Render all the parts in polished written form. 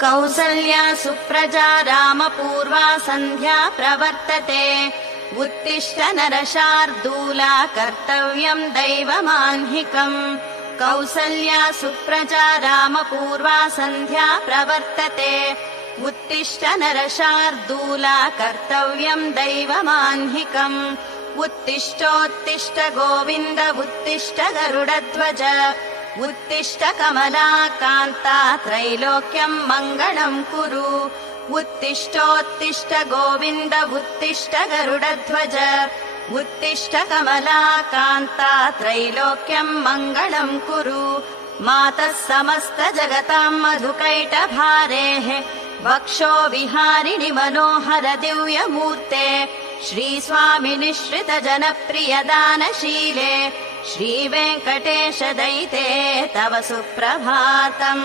कौसल्या सुप्रजा रामपूर्वा सन्ध्या प्रवर्तते उत्तिष्ठ नरशार्दूला कर्तव्यम् दैवमाह्निकम् कौसल्या सुप्रजा रामपूर्वा सन्ध्या प्रवर्तते उत्तिष्ठ नरशार्दूला कर्तव्यम् दैवमाह्निकम् उत्तिष्ठोत्तिष्ठ गोविन्द उत्तिष्ठ गरुडध्वज उत्तिष्ठ कमलाकान्ता त्रैलोक्यम् मङ्गलम् कुरु उत्तिष्ठोत्तिष्ठ गोविन्द उत्तिष्ठ गरुडध्वज उत्तिष्ठ कमलाकान्ता त्रैलोक्यम् मङ्गलम् कुरु मातः समस्त जगताम् मधुकैटभारेः वक्षो विहारिणि मनोहर दिव्यमूर्ते श्रीस्वामि निःश्रित जनप्रिय दानशीले श्रीवेङ्कटेश दयिते तव सुप्रभातम्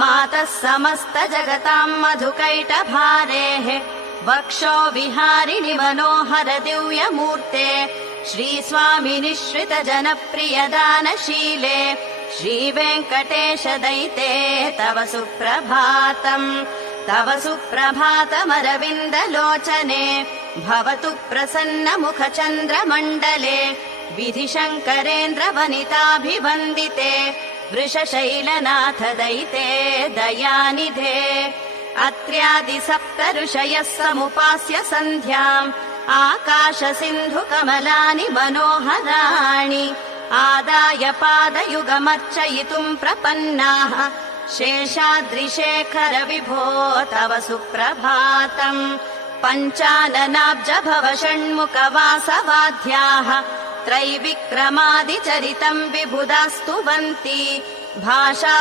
मातः समस्त जगताम् मधुकैटभारेः वक्षो विहारिणि मनोहर दिव्यमूर्ते श्रीस्वामि निःश्रित जनप्रिय दानशीले श्रीवेङ्कटेश दयिते तव सुप्रभातम् तव सुप्रभातमरविन्दलोचने भवतु प्रसन्न मुख चन्द्रमण्डले विधिशङ्करेन्द्र वनिताभिवन्दिते वृषशैलनाथ दयिते दयानिधे अत्र्यादि सप्त ऋषयः समुपास्य सन्ध्याम् आकाश सिन्धु कमलानि मनोहराणि आदाय पादयुगमर्चयितुम् प्रपन्नाः शेषाद्रिशेखर विभो तव सुप्रभातम् पञ्चाननाब्ज भव षण्मुख वासवाद्याः त्रैविक्रमादिचरितम् विबुधास्तुवन्ति भाषा